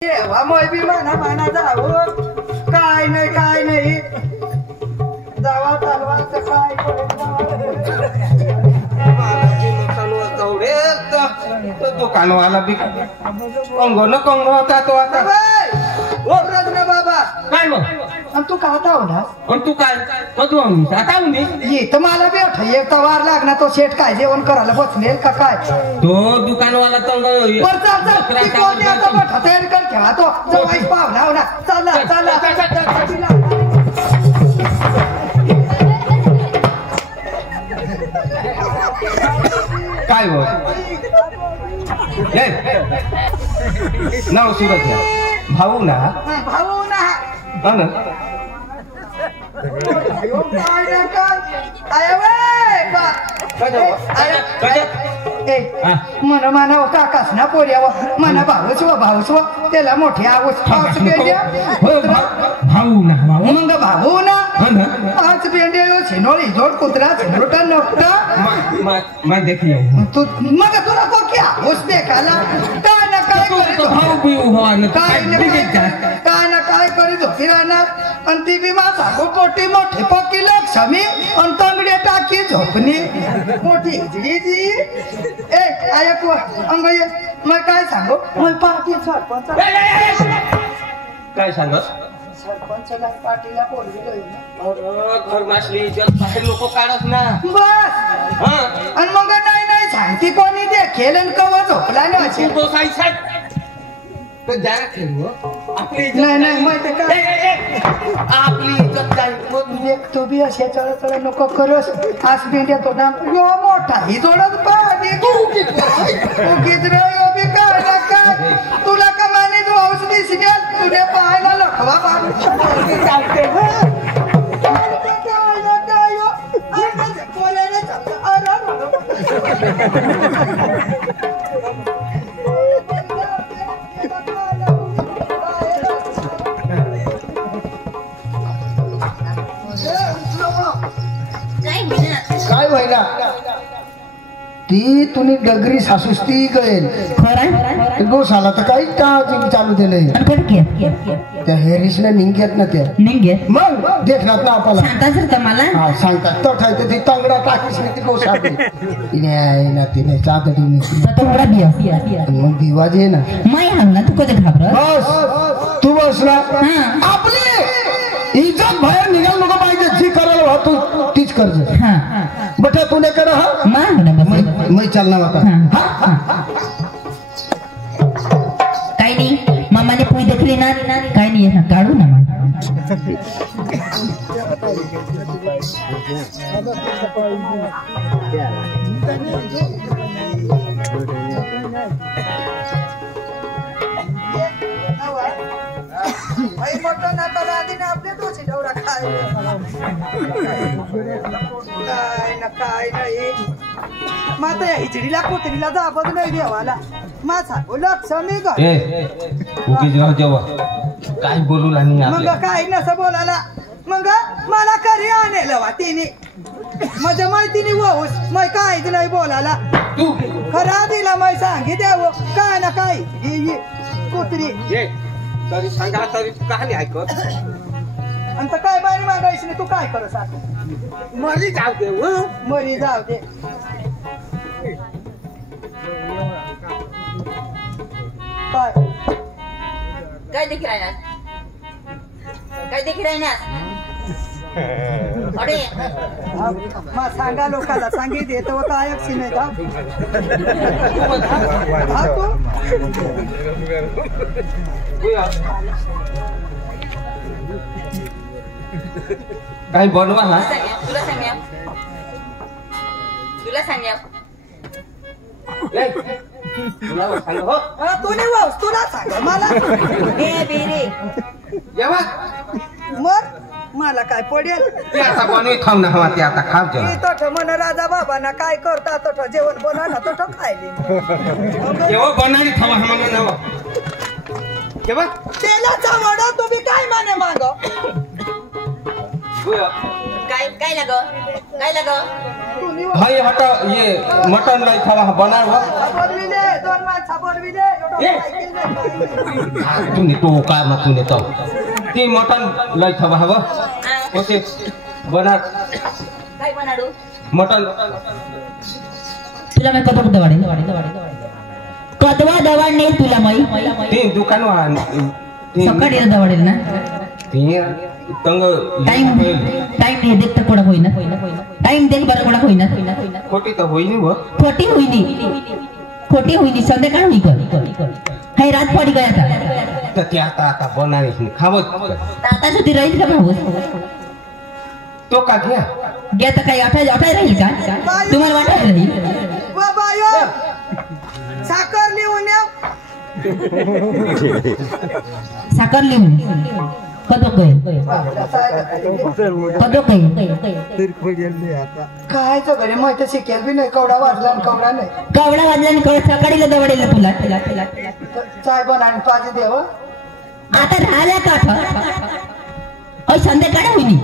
बी म्हणा जावं काय नाही जावा चालवायचं काय दुकानवाला बी कंगो न कंगो होता तो आता ना बाबा काय मग तू का आता होणार पण तू काय तू आता ये तर मला बी एक तवार लागणार तो शेठ काय जेवण करायला बसलेल का काय तो दुकानवाला तयारी कर ठेवा तो जवळ पाहुणा हो ना चला काय हो नाव सुरत भाऊ ना मन मानव काकास ना पोर्यावर मना भाऊच त्याला मोठी आवाज भाऊ ना मग भाऊ ना आज पेंड्या शिनोळी जोड कुत्रा शिनोटा नव्हता तू मग तुला कोकी आवाज देखाला काय ना काय करीत होती राहणार आणि ती बी माझा पोटी मोठी पक्की लक्ष्मी आणि तांबड्या टाकी झोपणी मोठी हिजडी ऐकू अंग मग काय सांगू मग पाठी सरपंच काय सांग सरपंचला पाटीला बोलली घर मासली बाहेर लोक काढत ना बस आणि मग नाही सांगती कोणी देखेल आणि कवा झोपला ना नाही माहिती आपली इज्जत जाईल तू बी असे चढ नको करस आज भेंड्या तो नाम यो मोठा ही जोडत पाणी काय तुला का माने तू औषधी सिनेल तुझ्या पाहायला लखवा काय व्हायला ती तुम्ही डगरी सासूस्ती गळेल गोसाला तर काही चालू दिले त्या हेरिसला निंग्यात ना त्या मग देखणार ना आपल्याला हा सांगतात तो ठायचं ती तांगडा टाकीस नाही ती गोसाडी तिने ना तिने चादडी मग दिवाज आहे ना बस तू बसला आपली इज्जत बाहेर निघाल नको पाहिजे जी करायला वाहतो तीच कर्ज बटा तूने कर मैं चलना होता काही नाही मामाने पुई देखली ना काही नाही ना काढू ना काय नाही माता या हिजडीला कोतरीला दाबत नाही देवाला माझा लक्ष्मी काय बोलू मग काय नसं बोलायला मग मला करी आणेल वा तिने माझ्या माहितीने वाहूस मग काय नाही बोलायला खरा दिला मग सांगी द्यावं काय ना काय कोतरी तरी सांगा तरी कहाणी ऐकत आणि काय बाहेर मागायची नाही तू काय कर सांग मरी जाऊ दे मरी जाऊ दे काय देखील राहणार अरे मग सांगा लोकांना सांगी देतो काय अक्षी नाही काही बनवा ना तुला सांग तुला सांग मला मग मला काय पडेल ते आता बनवी खाऊ ना हवा ते आता खाव तो मन राजा बाबांना काय करता तो जेवण बनवा ना तो खायले जेव्हा बनारी खावा हमाला नाव जेव्हा तेला चावड तुम्ही काय माने माग काय लाग भाई हटा ये मटन लाई था बना हुआ बोलविले 2 माणसा बोलविले तूने तो का मत तूने तो ती मटन लाई था हवा ओके बना काय बनाडू मटन तुला मी कदवा दवाडे कदवा दवाड नाही तुला मै ती दुकान सकाळी दवाडेल ना ती तंग टाइम नाही देखता कोडा होईना टाइम देख बरं कोडा होईना खोटी तर होईनी व खोटी होईनी संध्याकाळ होई कर हाय रात पडी गया आता तर ते आता बनावी खावत आता सुधी राहील का भाऊ तो का घ्या तर काही अठाय राहील का तुम्हाला वाटत राहील बाबा यो साखर लिहून या साखर लिहून कदो काय काय तो घरी माहिती शिकेल बी नाही कवडा वाजला आणि कवडा नाही कवडा वाजला आणि कवडा सकाळीला दवडेल तुला चाय बनानी पाजी देव आता राहिल्या का संध्याकाळ होईनी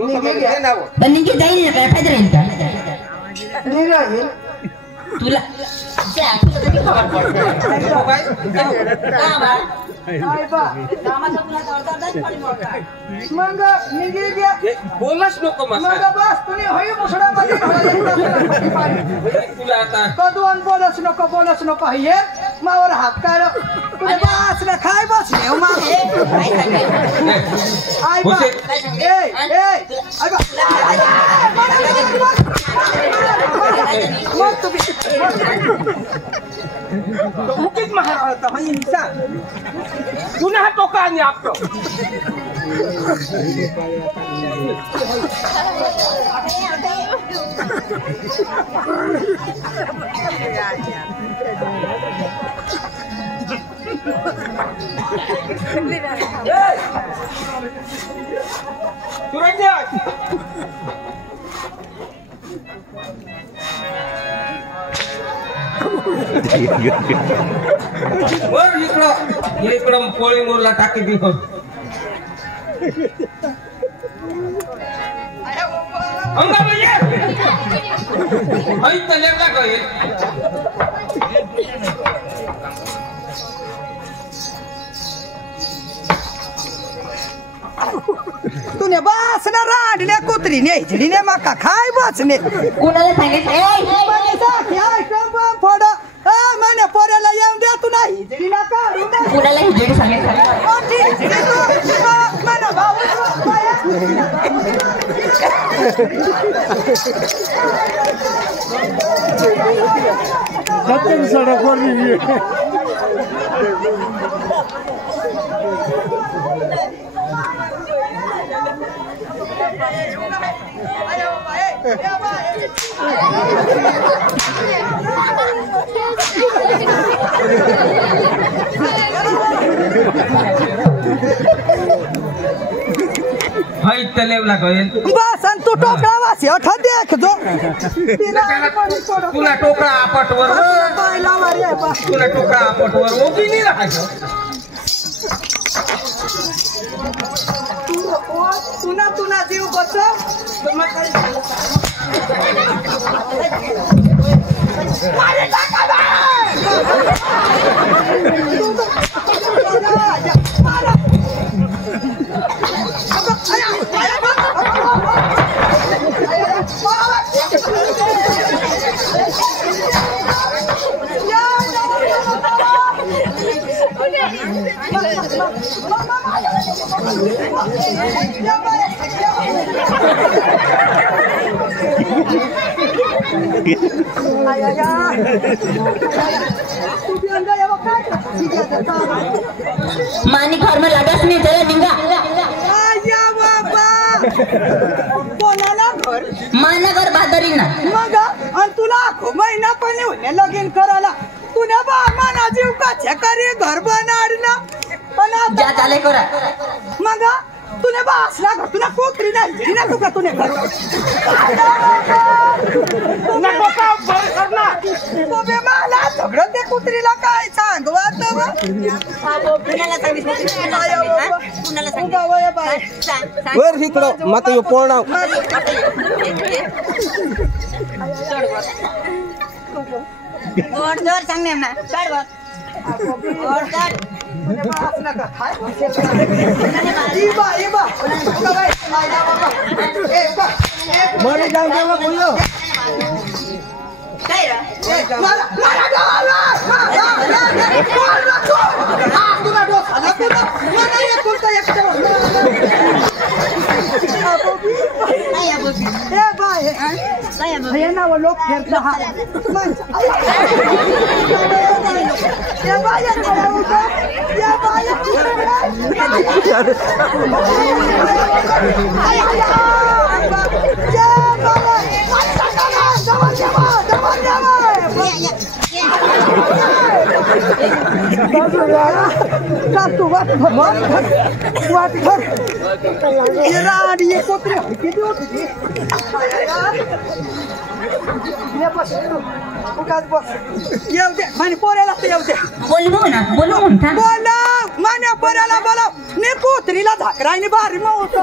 निघे जाईल ना काय राहील का नाही राहील तुला मग निघे घ्या बोलच नको मग बस तुम्ही होई मुसळामध्ये तुला आता कदून बोलच नको हे मावर हात काढ तुझे बस ना खाय बस आई बा मग तुम्ही मुकीच महाराज होता पुन्हा टोका आणि आपतो इकडं पोळी मोरला टाकी दी तुने बस ना राडल्या कुत्रीने इचडीने माका खाय बसने कुणाला सांगितलं फोड म्हणे पोऱ्याला येऊन द्या तू नाही इचडीला काढू दे कुणाला हिजडी सांगितलं म्हणा भाऊ सत्यम सडक वर हाई तलेवला गएल बस आणि तू टोकळा वासी अठा देख जो तुला टोकळा आपटवर पायला वारे तुला टोकळा आपटवर ओबी नाही राहायचं तुना जीव बचाव मानी घर में लगास नहीं चला निंगा माना घर बादरी ना मग आणि तुला महिना पण होणे लगीन करायला तुने बा माना जीव का करे घर बनाड ना पण जा चाले करा मग तूने बासला घर तूने कोकरी नाही तिने तू का तूने घर नको का बंद करना तो बे मला सगळं ते कुत्रीला काय सांगवात कुणाला सांगितलं कुणाला सांगावं बाय वर इकडं मग यो पूर्ण जोर सांगणे ना चढ बघ जोर चढ मरे जाऊ देवा बोललो काय रे लोक पोऱ्याला बोलवू ना बोलवू म्हणता बोला मान्या पोऱ्याला बोला ने कोत्रीला झाकरायने भारी मग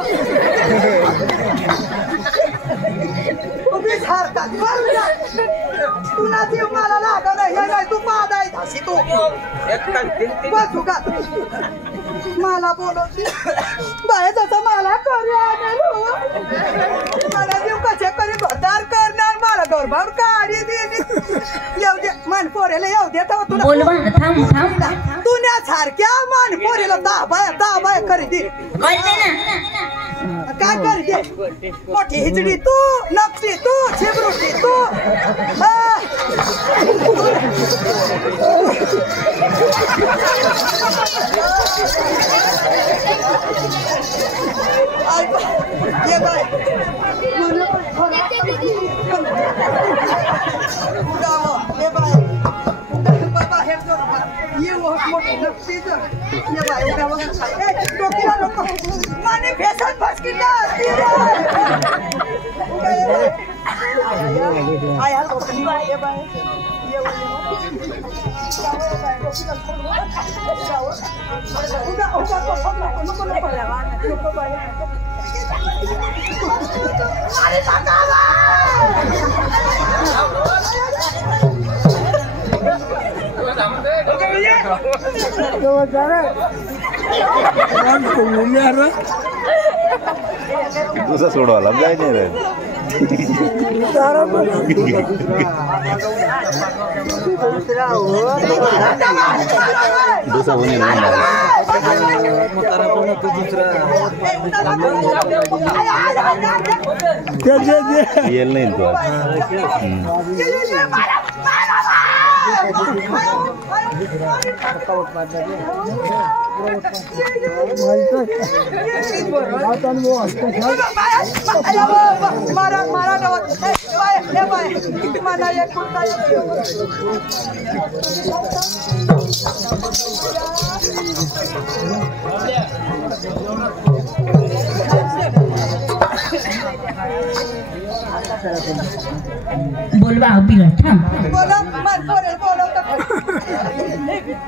तुला जीव मला लागलं हे नाही तू पादाय धाशी तू बसू का मला बोलवती बाय जसं मला करू मला जीव कशा करी भदार करणार मला गौरभावर काढी दिली येऊ दे मान पोरेला येऊ दे तेव्हा तुला बोलवा ना थांब थांब तुण्यासारख्या मान पोरेला दाबाय करी दे काय करते मोठी हिजडी तू नकटी तू छिबरुटी तू ये बाय ये बाय बाबा हे ये वो मोठी नकटी ये बाय डोकीला नको माने फेसन फसकिला आय हाल ओपनी ये बाय ये अरे ताकाला दुसरा सोडवायला जाय नाही रे दुसरा होणे येईल नाही तो मारा मला एक बोलवा बिरा थांब बोला मान पोरे बोलवतो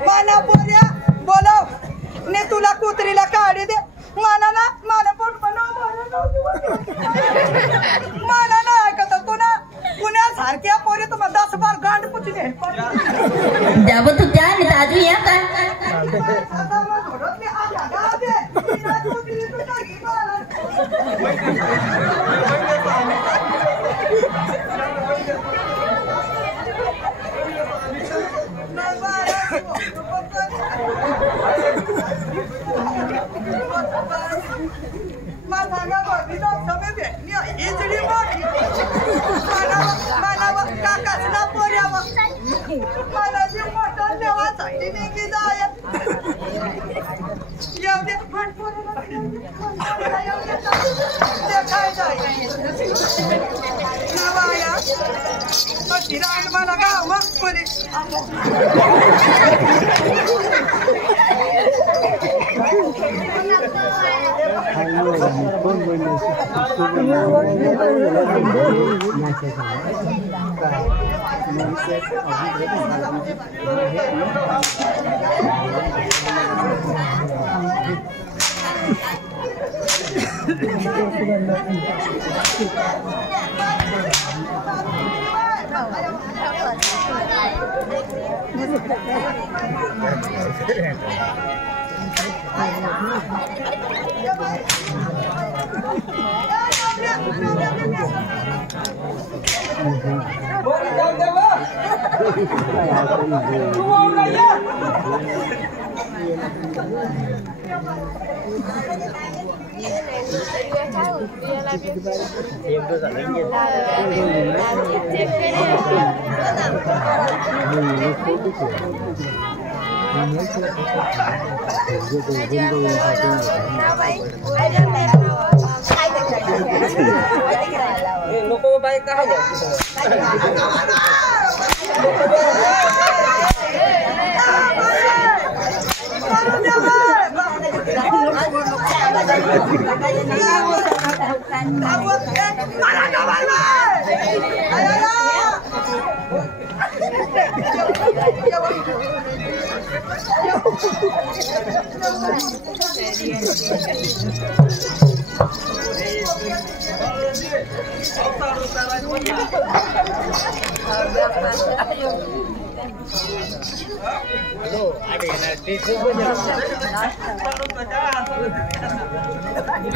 माना पोऱ्या बोलव ने तुला कुत्रीला काढी दे माना ना माना पोट बनव माना ना ऐकत पुन्हा पुण्यासारख्या पोरी तुम्हाला 10 बार गांड पुची दे जाब तू त्या आणि दादू या का मला गाव मग पोलीस लोगों भाई कहाँ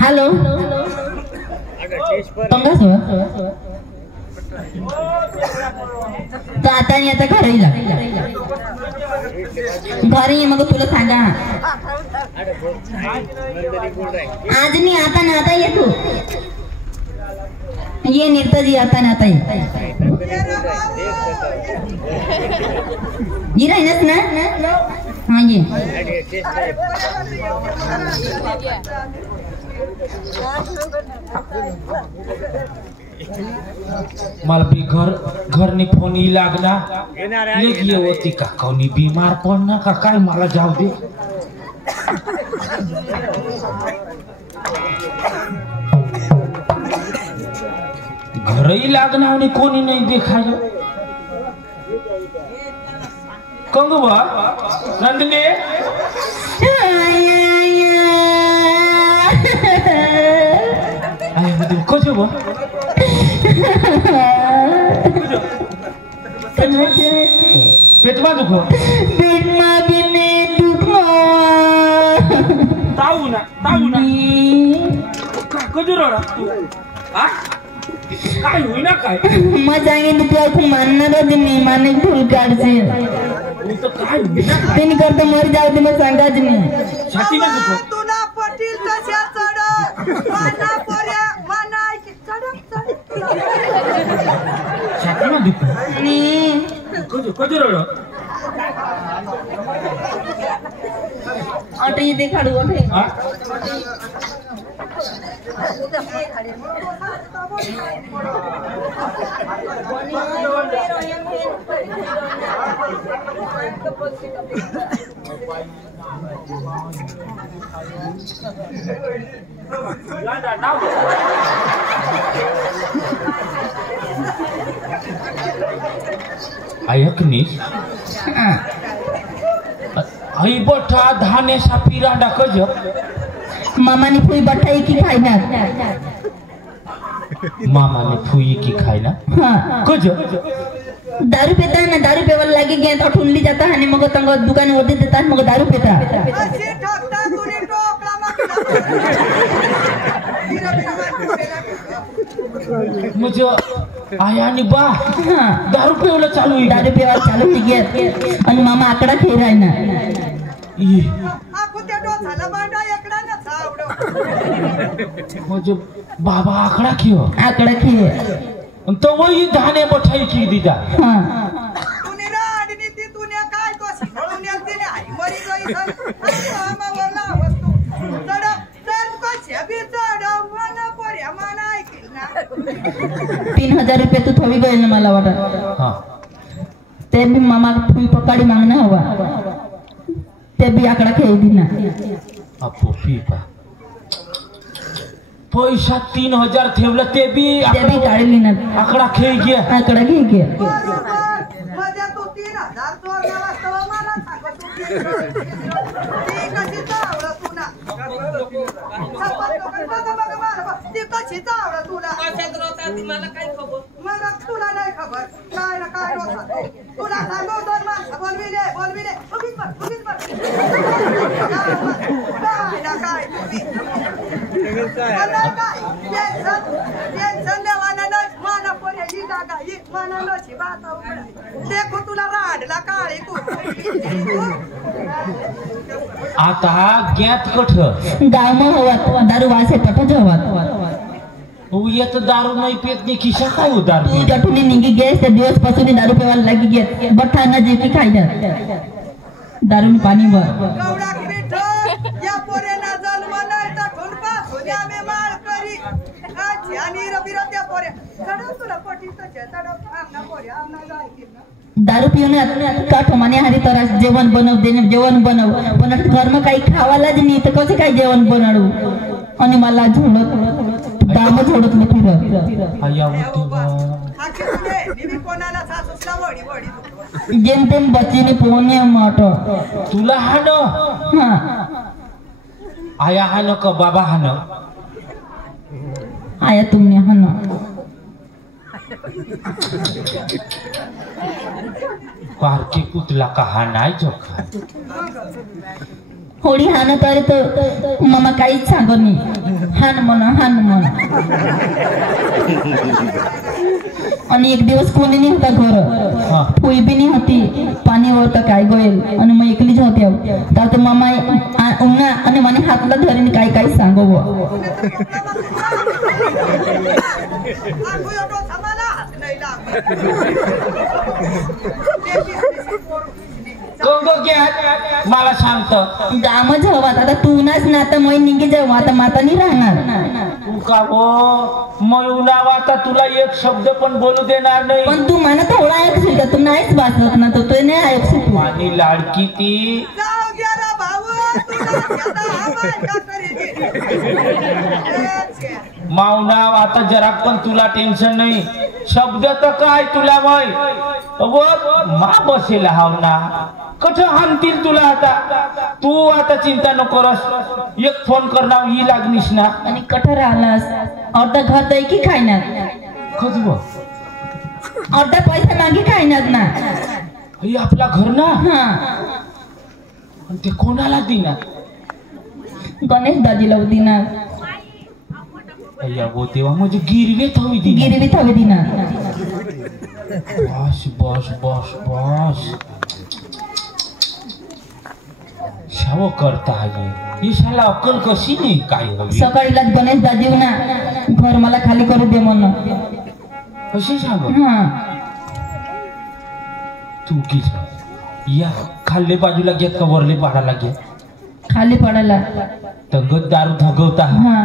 हॅलो पंगास तर आता आणि आता घरी जा घरी ये मग तुला सांगा आज नाही आता ना आता ये तू ये नेताजी आता ना आता ये राहीनच ना हाँ ये मला भी घर नि फोन ही लागना लेगी होती का कोणी बीमार पडना का काय मला जाऊ दे घर ही लागना आणि कोणी नाही देखायो कंगवा नंदने आय बदल कसं बा पेटमा दुखो पेटमा बिने दुखो ताऊ ना कजूरडा तू आ काय होईना काय मग सांगितलं तू असं मानणारच नाही माने फुल काढचे तो काय होईना त्यांनी करता मर जाऊ दे मग सांगाच नाही छातीला दुखो तुला पटील तशा चढ माना पर्या माना छातीला दुखो कजूरडा ऑटो इथे काढू ऑटो हा ऐकनीस आई बठा धाने सापीरांडा कज मामाने फुई बठाई की खायना मामाने फुई की खायना हाँ कज दारू पिता ना दारू पेवायला लागे गे तो ठुनली जाता आणि मग तंग दुकानावरती देतात मग दारू पिता अशी ठोकता तुने टोकला मुझे आया नि बा दारू पेवायला चालू आहे दारू पेवायला चालू आहे आणि मामा आकडा खेळ आहे ना आखो त्या डोसाला बांधा एकड़ा ना सावडो मुझे बाबा आकडा खेळ तो वही धाने बठाई की दीदा तुने राडनी ती तुने काय तो शिकवून तिने आई मरी गई मामा वरला वस्तू चढ चढ कशा बी चढ मन पर्या मन ऐकल ना 3000 रुपये तू थोडी गए ना मला वाटत हाँ ते भी मामा फुई पकड़ी मांगना हुआ ते भी आकडा खेळ दी ना अपो पीपा पैसा 3000 ठेवलं ते बी काढली ना आकडा खेळ घे आकडा घे मध्ये तू 3000 चोरला वास्तव मला सांग तू ती कशी चावलं तुला ती कशी चावलं तुला मला काय खबर मग तुला नाही खबर काय ना काय रोज तुला सांगू 2 माणसं बोलवी दे उगीच बघ काय ना काय तुम्ही काय टेन्शन देवाना नाही माना पोरे ही जागा ही माना नशी बात देखो तुला राडला काळी तू आता गॅत कठ गाव मग हवा दारू वास येतो जेवत येत दारू नाही पेत नाही खिशा काय उदार तू जटून निघी गेस त्या दिवस पासून दारू पेवायला लागी गेत बठाना जे की खायला दारून पाणी वर गौडा पीठ या पोरेना जन्म नाही तर ठुनपा सुद्या मे माळ करी आणि रबिरा त्या पोरे चढव तुला पटीचं चढव आमना पोरे आमना जाय की दारू पिऊन काठोमाने हारी तर जेवण बनव पण घर में काही खावाला नाही तर कसे काय जेवण बनवू आणि मला झोडत दाम झोडत मी फिर जेम तेम बच्चीने पोहणे माट तुला हान आया हान का बाबा हान आया तुमने हान पारके कुतला का हानाय जोखा होडी हान तरी तर मामा काहीच सांगत नाही हान म्हण आणि एक दिवस कोणी नाही होता घर फुई बी नाही होती पाणी होतं काय गोयल आणि मग एकलीच होते तर मामा उन्हा आणि माने हातला धरीने काय काय सांगव मला सांगतो दामच हवा आता तू नाच ना आता मै निघे जाऊ आता माता नाही राहणार तू का हो मयूनाव आता तुला एक शब्द पण बोलू देणार नाही पण तू मला थोडा ऐकशील का तू नाहीच वाचत ना तो नाही ऐकशील तू आणि लाडकी ती जाऊ द्या रे भाऊ मावनाव आता जरा पण तुला टेन्शन नाही शब्द तर काय तुला माय मा बसेल हावना कठ हाणतील तुला आता तू आता चिंता नको करस एक फोन करणार ही लागनीस ना आणि कठोर आलास अर्धा घर तर की खायनात खजब अर्धा पैसा मागे खायनात ना हे आपला घर ना हा ते कोणाला देणार गणेश दाजीला दिना अय्या वो तेव्हा म्हणजे गिरवीत हवी ती गिरवीत हवी दिना बस बस बस बस शाव करता आहे ही शाला अक्कल कशी नाही काय हवी सकाळीलाच गणेश दाजी ना घर मला खाली करू दे म्हणून कशी सांग हा तू की या खाल्ले बाजूला घेत का वरले पाडायला घेत खाली पडायला तंगत दारू धगवता हा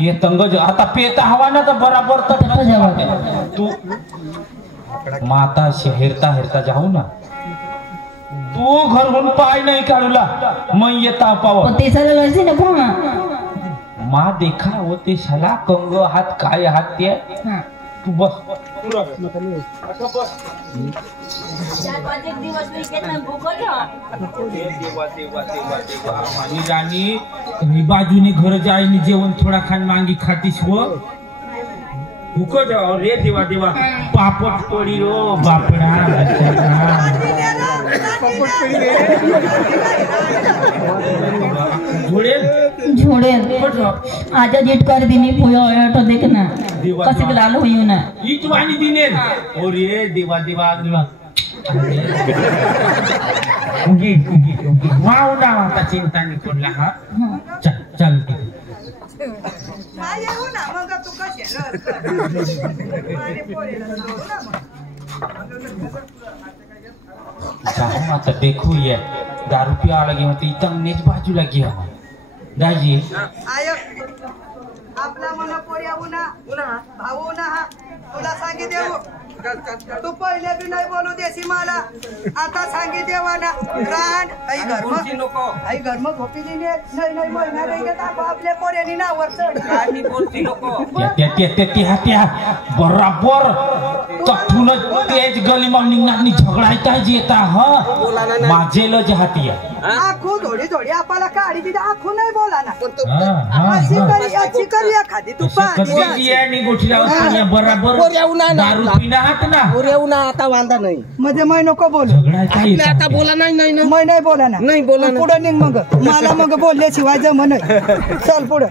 ये तंगज आता पेता हवा ना तर बराबर तर तू माता हेरता हेरता जाऊ ना तू घरून पाय नाही काढूला मग येता पाव ते सगळं लढशी नको हा मा देखा वो ते शाला कंग हात काय हात ते तू बस 4-5 दिवस राणी बाजूने घर जायनी जेवण थोडा खान मांगी खातीस हो भूक जाओ रे देवा देवा पापट पडी रो बापडा झोड़े आजा जेट कर दिनी पुयो तो देखना कसे के लाल होई ना ईट वाणी दिने ओरे देवा देवा देवा उगी उगी वाव ना आता चिंता नाही कोणला हा चल चल माये हो ना मग तू कशी जाऊ आता देखू ये दारू पिया लगे होती इतम नेच बाजू लगी हो दाजी आय आपला मन पोऱ्या उना भाऊ ना तुला सांगी देऊ तू पहिले बी नाही बोलू देसी मला आता सांगी देवाना रान आई घर मग झोपी दिली नाही नाही महिना नाही घेत आपल्या पोऱ्यानी नावर चढ आणि बोलती नको त्या बराबर कठूनच तेज गली मग निघणार झगडायता येता हा माझेल हातिया आखू थोडी थोडी आपल्याला काढी दिली आखू नाही बोला ना अशी करी एखादी तू दारू पिना हात ना आता वांदा नाही म्हणजे मै नको बोलू आता बोला नाही मै नाही बोला ना नाही बोला पुढे निघ मग मला मग बोलल्याशिवाय जमन चल पुढं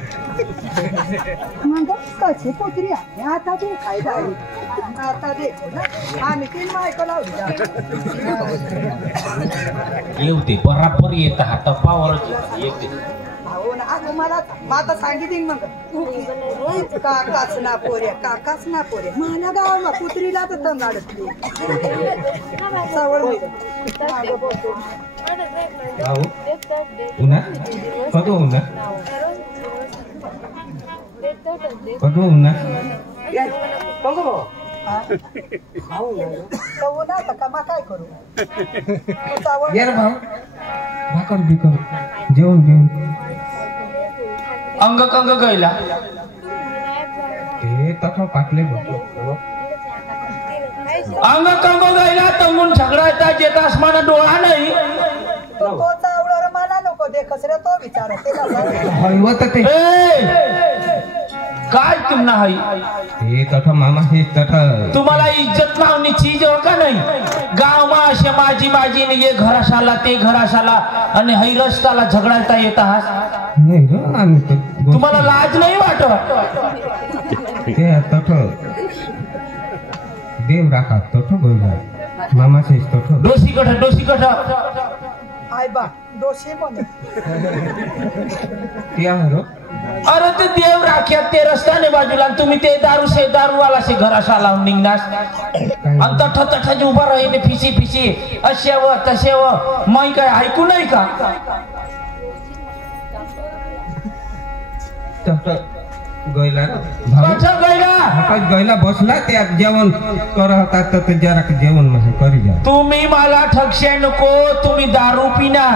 मग कशी पोतरी आहे आता ते काय झाली आता देखो ना आम्ही 3 बायको लावली येऊ ते बराबर येत हात पावर येते हो ना आता मला आता सांगितलं मग काकाच ना पोरे मला गावाला कुत्रीला तर तंगाडत काय करू भाकर बिकर जेवण घेऊन अंग कंग गयला ते तसं पाटले अंग कंग गयला तंगून झगडायचा येत आसमान डोळा नाही तो चावळर मला नको देखस रे तो विचार काय तुम्हाला हाई हे तथा मामा हे तथा तुम्हाला इज्जत नावनी चीज हो का नाही गाव मा असे माझी ये घराशाला ते घराशाला आणि हई रस्ताला झगडायता येत आहात नाही रे आम्ही तुम्हाला लाज नाही वाटत ते तथा देव राखा तथा गोयला मामा से तथा डोसी कठ आय बा दोषी म्हणे ते आहे अरे ते देव राख्यात ते रस्त्याने बाजूला तुम्ही ते दारूवाला से घराशाला निघणार आणि तठ उभा राहील फिशी असे व तसे व माई काय ऐकू नाही का गयला बसला त्या जेवण करतात तर जरा जेवण म्हणजे करी जा तुम्ही मला ठगशे नको तुम्ही दारू पिना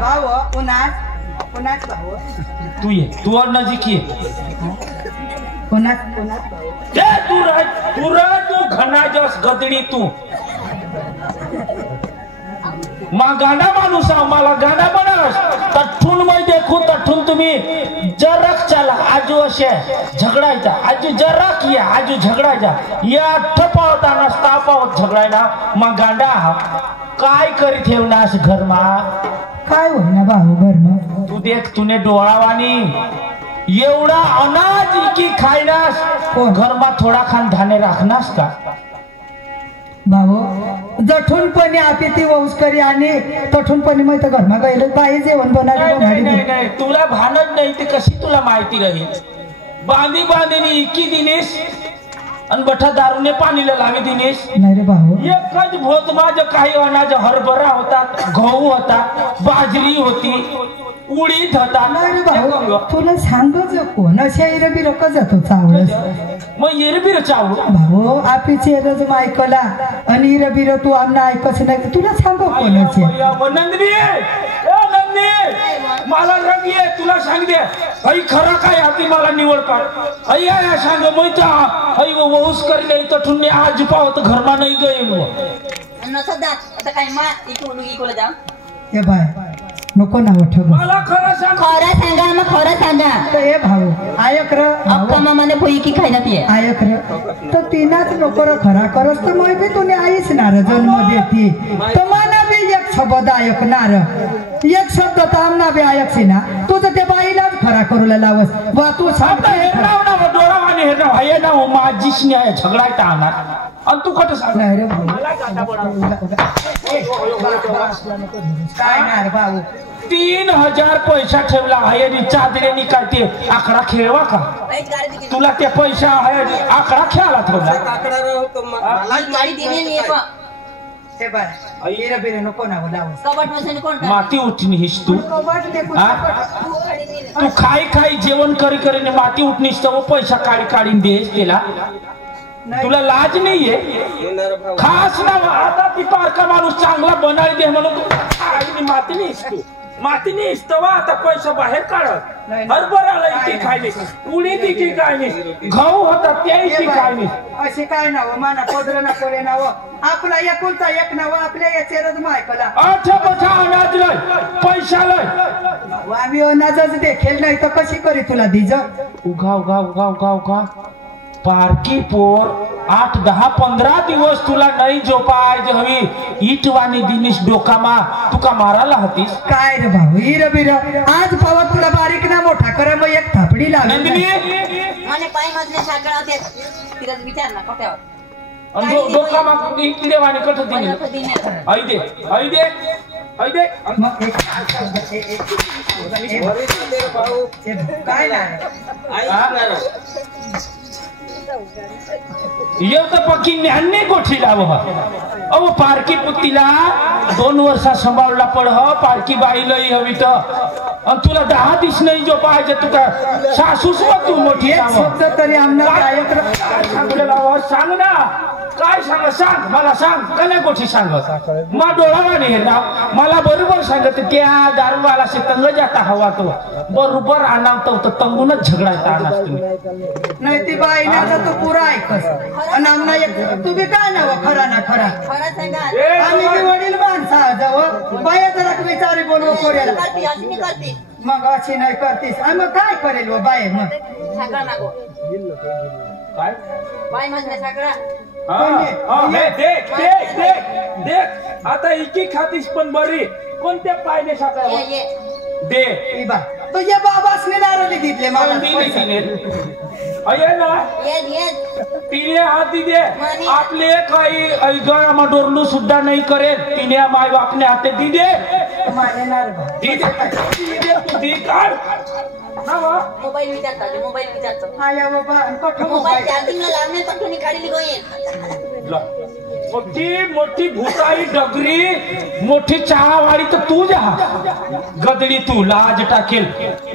भाऊ पुन्हाच भाऊ तू ये तू और नजीक ये पुन्हाच तू घना जस गदडी तू मा गाणा माणूस मला गाणा बनस तठून मै देखू तठून तुम्ही जरक चला आजू असे झगडायचा आजू जरक या आजू झगडायचा या ठपावता नसता पावत झगडायला मा गांडा काय करी ठेवनास घरमा काय होईना भाऊ घरमा तू देख तुने डोळावानी एवढा अनाज की खायनास घरमा थोडा खान धाने राखनास का भाऊ जठूनपणे आपी ती वौस्करी आणि तठूनपणे मग घरमा गेलं बाई जेवण नाही तुला भानच नाही ते कशी तुला माहिती राहील बांधीने इकी दिनेश आणि बठा दारूने पाणी लावी दिनेश नाही रे भाऊ एकच भोत माझं काही अनाज हरभरा होता गहू होता बाजरी होती उडीद होता नाही रे भाऊ तुला सांगच कोण अशा इरबी रक जातो चावळस मग इरबीर चावळ भाऊ आपीचे रज ऐकला आणि इरबीर तू आमना ऐकच नाही तुला सांग कोणाचे नंदिनी मला रंग ये तुला सांग दे आई खरा काय हाती मला निवड काढ आई आया सांग मैता आई वहुस करले तठून आज पावत घरमा नाही गएल आता काय मा इकडून जा ए बाय नको ना ठग मला खरं सांगा मग खरं सांगा ए भाऊ आयक र अक्का मामाने पोई की खायला पिये आयक र तर तिनाच नको र खरा करस तर मै बी तुने आईस नार जन्म देती तर मला बी एक शब्द ऐकणार एक शब्द तर आमना बी ऐकशी ना तुझं ते बाईलाच खरा करूला लावस बा तू सांग डोळावाने हे ना हे ना माझीच नाही झगडायचा आणणार आणि तू कुठं सांग नाही रे काय नाही भाऊ 3000 पैसा ठेवला आहे चादरेनी काय ते आकडा खेळवा का तुला ते पैसा आहे आकडा खेळायला ठेवला माती उठणी हिस तू तू खाई जेवण करी माती उठणीस तर पैसा काढी देस त्याला तुला लाज नाहीये खास ना आता ती पारका माणूस चांगला बनाय दे म्हणून माती नाही इस्तवा आता पैसा बाहेर काढत हरभराला इथे खायलीस उडीद इथे खायलीस गहू होता ते इथे खायलीस अशी काय नाव माना पदर ना करे नाव आपला एकुलता एक नाव आपल्या याचे रज मायकला अच्छा बचा अनाज लय पैसा लय आम्ही अनाजच देखील नाही तर कशी करी तुला दिज उगा पारकी पोर 8, 10, 15 दिवस तुला नाही झोपायची हवी इटवानी दिनीश डोकामा तुका मारायला होतीस काय रे भाऊ हिर बिर आज पावा तुला बारीक ना मोठा करे मग एक थापडी लागली नंदिनी મને પાઈ મજને સાકળા તે तिला विचार ना कट्यावर डोकामा इकडे वाणी कठ दिनी आई दे मग काय नाही येऊ तर पक्की न्यान्ने गोठी लाव अहो पारकी पुतीला 2 वर्षा सांभाळला पड पारकी बाई लई हवी तर तुला 10 दिवस नाही जो पाहिजे तुका सासूस तू मोठी शब्द तरी आमना सांग ना काय सांग मला सांग कल्या गोठी सांगत मग डोळावाने हे ना मला बरोबर सांगत त्या दारूवाला से तंग जाता हवा तो बरोबर आणावतो तर तंगूनच झगडायचा आणास तुम्ही नाही ती बाई ना तू पुरा ऐकस आणि आमना एक तू बी काय नाव खरा ना खरा खरं सांगा आम्ही बी वडील माणसा जाव बाया जरा विचारी बोलव कोऱ्याला करती अशी मी करती मग अशी नाही करतीस मग काय करेल व बाय मग साकळा नागो काय पाई मजने साकळा देख आता इकी खातीस पण बरी कोणत्या पायने साखर ये दे तो ये बाबासने नारळ घेतले मला अये ना ये तिने हाती दे आपले काही गळा डोरलू सुद्धा नाही करेल तिने माय बापने हाते दी दे माझे नारळ दी काढ मोबाईल विचारतो आया बाबा मोबाईल चार्जिंगला लावणे पटकन काढली गोये मोठी भूताई डगरी मोठी चहावाडी तर तू जा गदडी तू लाज टाकेल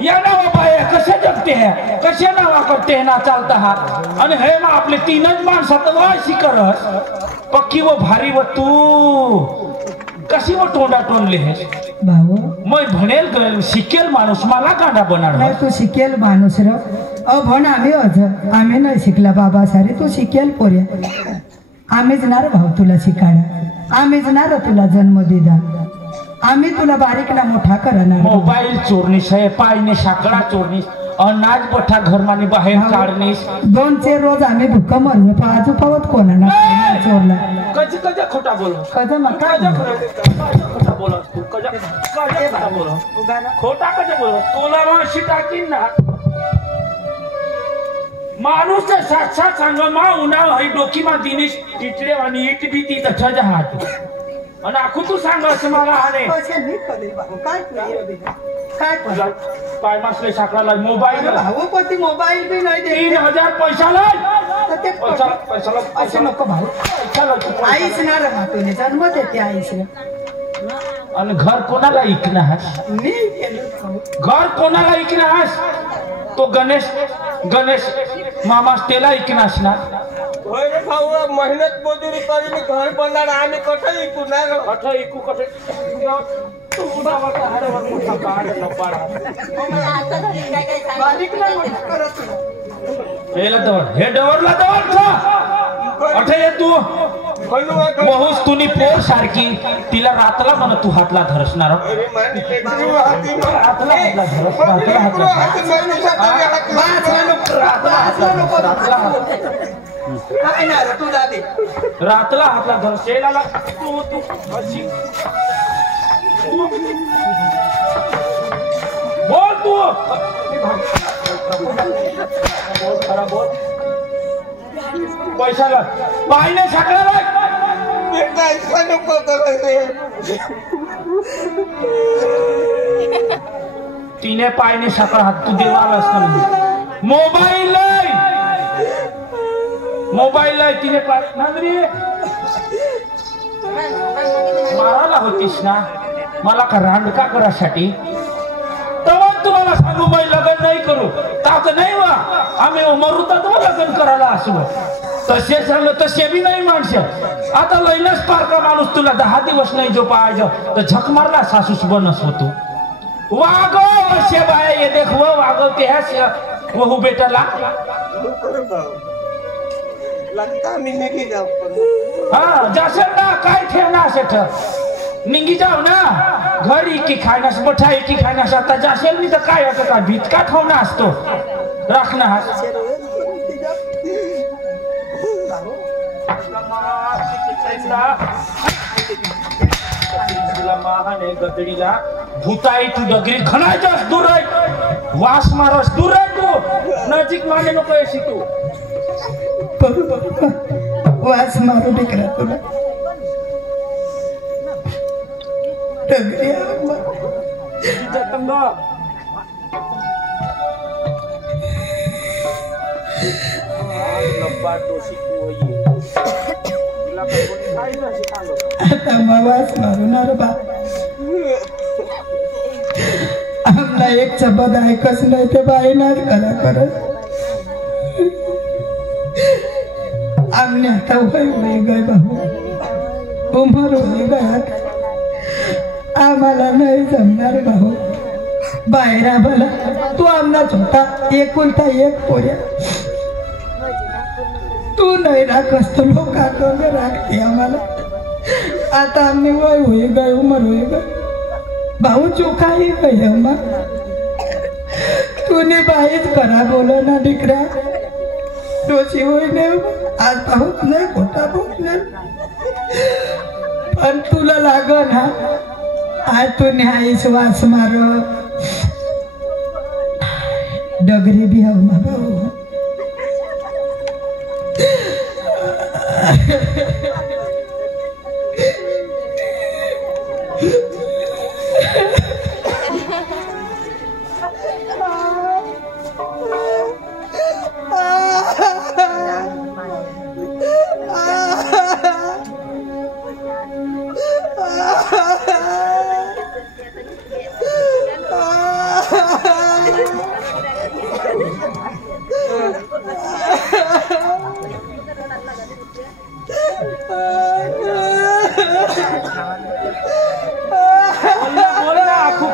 या ना बाबा कसे जगते हैं कसे नावा करते हैं ना चालता हा आणि हे मग आपले 3च माणसात वाशी करस पक्की व भारी व तू कशी व तोंडा टोनले हे भाऊ मग म्हणेल शिकेल माणूस मला कांदा बनणार नाही तू शिकेल माणूस र भण आम्ही नाही शिकला बाबा सारे तू शिकेल पोऱ्या आम्हीच ना रे भाऊ तुला शिकायला आम्हीच ना रे तुला जन्म दिला आम्ही तुला बारीक ना मोठा करणार मोबाईल चोरणीस आहे पायने साकडा चोरणीस अनाज बठा घरमानी बाहेर काढणीस 2-4 रोज आम्ही भुक्क मरलो पाजू पावत कोणाला चोरला कजा खोटा बोल कजा मग काय खोटा बोल तू कजा बोल खोटा कजा बोल तुला माशी टाकीन ना माणूस साक्षात सांग मा उन्हाळ हई डोकी मा दिनेश टिटले आणि इट बी ती तछा हात आणि आखू तू सांग असं मला हाने काय पाय मासले साकळाला मोबाईल भाऊ कोणती मोबाईल बी नाही दे 3000 पैसा लाय पैसा नको भाऊ आईच ना रे तुने जन्म देते आईच आणि घर कोणाला ऐकणार घर कोणाला ऐकणार तो गणेश मामा त्याला ऐकणार ना भाऊ मेहनत मजुरी करीन घर बनणार आम्ही कठं ऐकू नाही कठं ऐकू हे डवरला अठे ये तू बहुस तुनी पोर सारखी तिला रातला म्हण तू हातला धरसणार रातला हातला धरसेला तू बोल तू बोल पैसा ला पाहिजे साखळा तिने पायने साखळा हात तू देवाला असताना मोबाईल तिने पाय मारायला होतीस ना मला का रांडका करासाठी तेव्हा तुम्हाला सांगू मी लग्न नाही करू ताक नाही वा आम्ही मरू तर लग्न करायला असलो तसे सांगलं तसे बी नाही माणसं आता लईनच पारका माणूस तुला 10 दिवस नाही जो पाहायचं तर झक मारला सासूस बनस होतो वागव असे बाय ये देख वो वागवते है वहू बेटाला लगता मी निघी जाऊ हा जासेल ना काय ठेवना असेठ निघी जाऊ ना घरी की खायनास मठाई की खायनास आता जासेल नाही तर काय होतं का भीतका ठेवना असतो राखना महाने गदडीला भूताई तू डगरी खणायचास दूर आहे वास मारस दूर आहे तू नजीक माने नको येशी तू वास मारू डिकरा तुला डगरी आता वास मारूनार बा आमला एक शब्द ऐकच नाही ते बाईनाच करा करत आमने आता वय गय भाऊ उमर होई गयात आम्हाला नाही जमणार भाऊ बाहेर आम्हाला तू आमनाच होता एकुलता एक पोऱ्या तू नाही राखस तो लोक राखते आम्हाला आता आम्ही वय होई गय उमर होई गय भाऊ चुकाही गय मग तूने बाईच करा बोला ना डिकरा डोशी होई नाही आज पाहूच नाही खोटा बोल नाही पण तुला लाग ना आज तू न्यायच वास मार डगरी भी हव ना भाऊ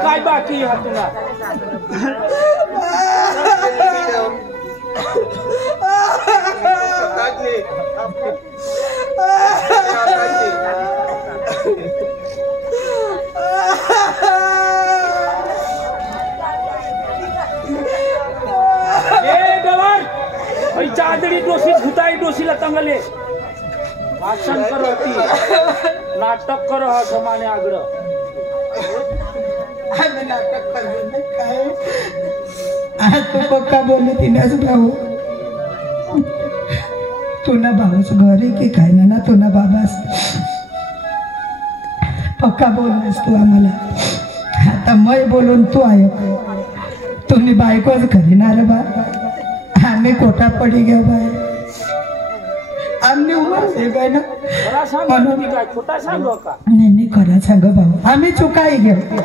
काय बाकी आहे तुला चादडी डोशी भूताई डोशीला चांगले भाषण करती नाटक कर हा जमाने आगड आम्ही नाटक करतो काय आज तू पक्का बोलली तिनाच भाऊ तुला भाऊच घरी की काय ना तुला बाबास पक्का बोललास तू आम्हाला आता मै बोलून तू ऐक तुम्ही बायकोच करीनार बा आम्ही कोटा पडी गया बाय आम्ही उमर गय ना नाही खरं सांग भाऊ आम्ही चुकाई घेऊ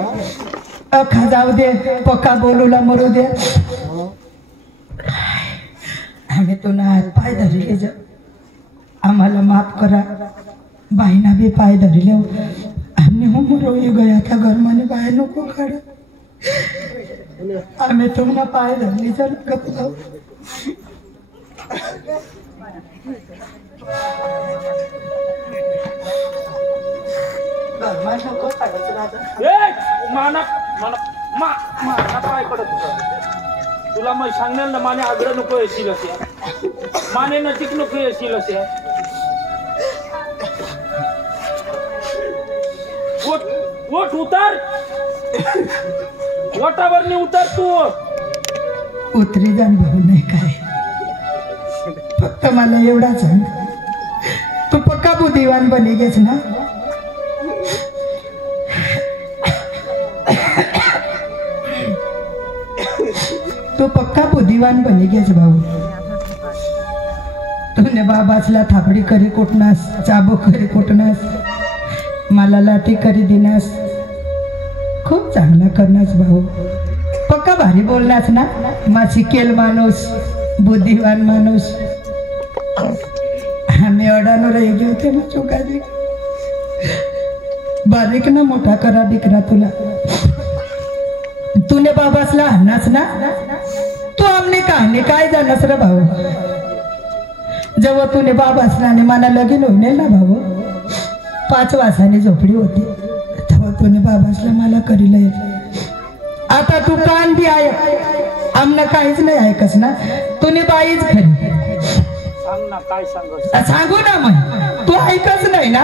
अखा जाऊ दे पक्का बोलूला मरू दे आम्ही तुला हात पाय धरले जा आम्हाला माफ करा बाईना बी पाय धरले आम्ही उमर होई गया था घर माने बाय नको काढ आम्ही तुम्हाला पाय धरली जा गप जाऊ पाय पडत तुला मग सांगणार ना माने आग्रह नको येशील असे माने नजीक नको येशील असे वोट उतर वोटावर उतर तू उतरी जाण भाऊ नाही काय फक्त मला एवढा सांग तू पक्का बुद्धिवान बनी गेस ना तू पक्का बुद्धिवान बनी गेस भाऊ तुने बाबासला थापडी करी कोटनास चाबूक करी कोटनास मला लाठी करी दिनास खूप चांगला करनास भाऊ पक्का भारी बोलनास ना मा शिकेल माणूस बुद्धिवान माणूस आम्ही अडानो रही होते ना चुकाजी बारीक ना मोठा करा दिकरा तुला तूने बाबासला आणनास ना तू आमने कहाणी काय जाणस रे भाऊ जेव्हा तूने बाबासला आणि मला लगीन होईल ना भाऊ 5 वासाने झोपडी होती तेव्हा तूने बाबासला मला करील आता तू कान बी आहे आमना काहीच नाही ऐकस ना तूने बाईच खरी सांगू ना मग तू ऐकच नाही ना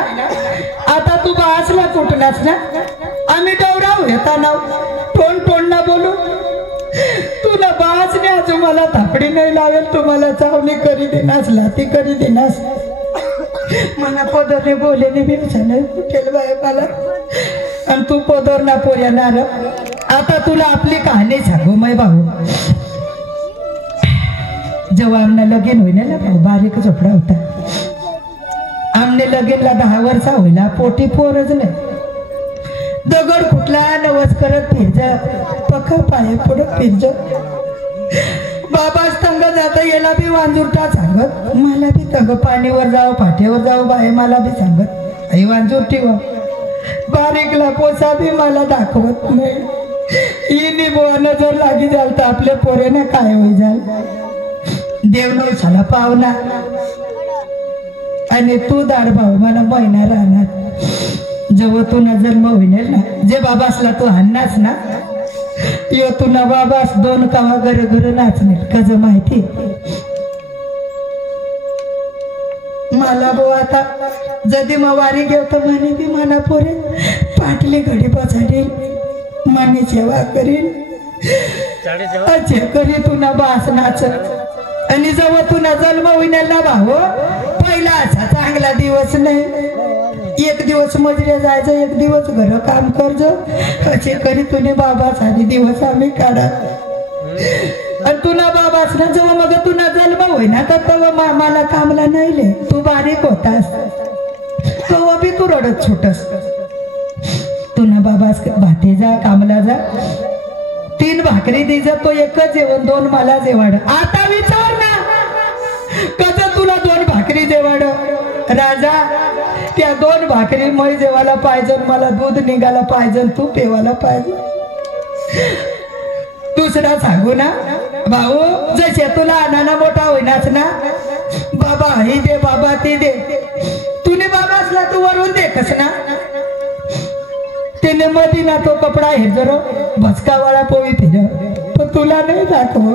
आता तू बासला कुठनास ना आम्ही डवराव येता ना टोन टोन ना बोलू तुला बासने अजून मला थापडी नाही लावेल तुम्हाला चावणी करी देनास लाती करी देनास मला पदरने बोलेने बी उठेल बाय मला आणि तू पदर ना पोऱ्याणार आता तुला आपली कहाणी सांगू मै भाऊ जेव्हा आमना लगीन होईल ना भाऊ बारीक झोपडा होता आमने लगीनला 10 वर्ष होईला पोटी पोरच नाही दगड कुठला नवस करत फिरज पक्का पाय पुढं फिरज बाबाच तंग जाता याला बी वांजुरटा सांगत मला बी तंग पाणीवर जाऊ पाठीवर जाऊ बाय मला बी सांगत आई वांजूर ठेवा बारीकला पोसा बी मला दाखवत नाही इनी बुवा नजर लागी जाल तर आपल्या पोरेने काय होई जाल देव नवसाला पावना आणि तू दाड भाऊ मला महिना राहणार जेव्हा तू ना जन्म होईल ना जे बाबासला तू हाणनास ना यो तू ना बाबास 2 कावा घर घर नाचणार कज माहिती मला बो आता जदी मवारी घेवतो म्हणे बी मना पोरे पाटली घडी बसाडेल माने सेवा करील अच्छे करी तू ना बास नाच आणि जेव्हा तू ना जन्म होईल ना भाऊ पहिला असा चांगला दिवस नाही 1 दिवस मजरे जायचं 1 दिवस घर काम करज असे करी तुने बाबा सारी दिवस आम्ही काढा आणि तुला बाबास ना जेव्हा मग तुला जन्म होईना तर तेव्हा मला कामला नाही तू बारीक होतास तेव्हा बी तू रडत सुटस तुला बाबास भाते जा कामला जा 3 भाकरी दे जा तो एकच जेवण 2 मला जेवाड आता विचार ना कस तुला 2 भाकरी जेवाड राजा त्या 2 भाकरी मै जेवायला पाहिजे मला दूध निघायला पाहिजे तू पेवायला पाहिजे दुसरा सांगू ना भाऊ जसे तुला अनाना मोठा होईनाच ना बाबा ही दे बाबा ती दे तुने बाबासला तू वरून देखस ना त्याने मधी ना तो कपडा हे जरो भचकावाळा पोवी फिर तो तुला नाही दाखव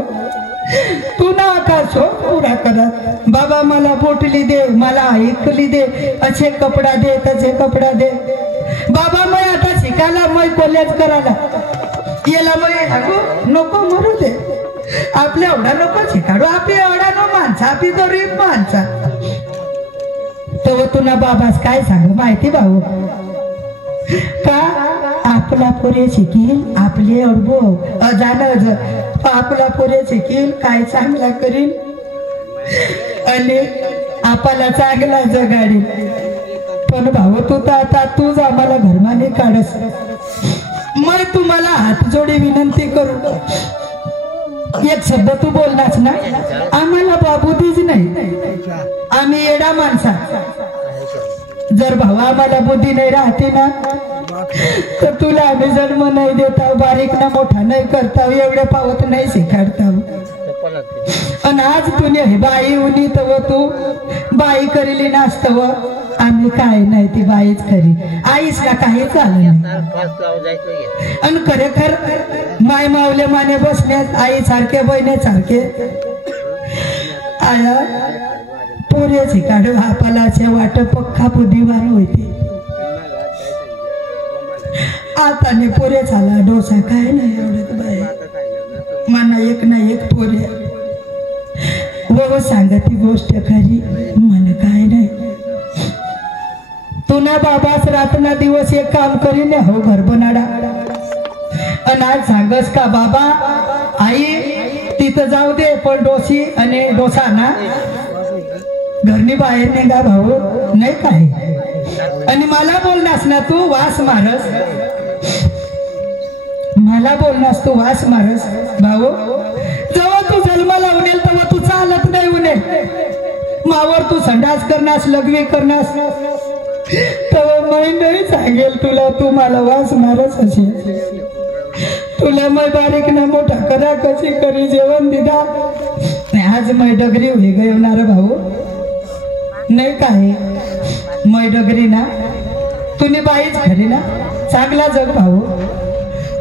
तू ना आकाश हो पुरा करत बाबा मला बोटली दे मला ऐकली दे असे कपडा दे तसे कपडा दे बाबा मैं आता शिकायला मैं कॉलेज करायला याला मैं सांगू नको मरू दे आपल्या एवढा नको शिकाडू आपली एवढा नो माणसा आपली गरीब माणसा तो तुला बाबास काय सांगू माहिती भाऊ का आपला पोरे शिकील आपले अनुभव अजानज आपला पोरे शिकील काय चांगला करील आणि आपला चांगला जगाडील पण भाऊ तू तर आता तूच आम्हाला घरमाने काढस मग तुम्हाला हात जोडी विनंती करू एक शब्द तू बोललास ना आम्हाला बाबूदीच नाही आम्ही येडा माणसा जर भावा आम्हाला बुद्धी नाही राहते ना तर तुला आम्ही जन्म नाही देता बारीक ना मोठा नाही करता एवढे पावत नाही शिकाडता आणि आज तुने हे बाई उनी तव तू बाई करेली नाचतव आम्ही काय नाही ती बाईच खरी आईस ना काही चाललं नाही आणि खरेखर माय मावले माने बसण्यात आई सारखे बहिणे सारखे आया पोरे शिकाडू हापालाचे वाट पक्का बुद्धिवार होते आता ने पोरे झाला डोसा काय नाही एवढत बाई मना एक ना एक पोरे वो सांगती गोष्ट खरी मन काय नाही तुना बाबास रातना दिवस एक काम करीन हो घर बनाडा आणि आज सांगस का बाबा आई तिथं जाऊ दे पण डोसी आणि डोसा ना घरनी बाहेर निघा भाऊ नाही काय आणि मला बोलनास ना तू वास मारस मला बोलनास तू वास मारस भाऊ जेव्हा तू जन्माला उनेल तेव्हा तू चालत नाही उनेल मावर तू संडास करण्यास लघवी करण्यास तेव्हा मी नाही सांगेल तुला, तू मला वाचणारच असेल. तुला मैं बारीक ना मोठा करा कशी करी जेवण दिदा. आज मै डगरी होई गई होणार भाऊ नाही काय मै डगरी ना तुने बाईच खरी ना. चांगला जग भाऊ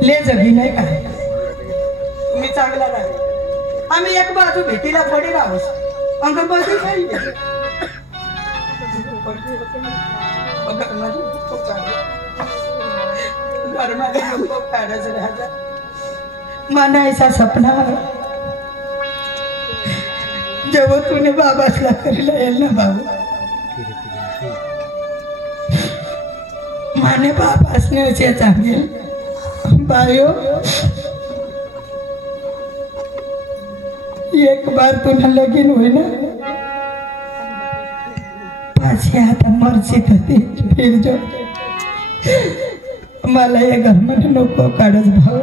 ले जगी नाही काय मी चांगला नाही. आम्ही एक बाजू भीतीला पडी राहू अंग बाजू नाही. मनायचा सपना जेव्हा तूने बाबासला करीला येईल ना भाऊ. माने बाप असण्याचे चांगेल बायो. एक बार तुला लगीन होईना पाछे आता मर्जी होती फिर जो मला या घरमध्ये नको काढच भाऊ.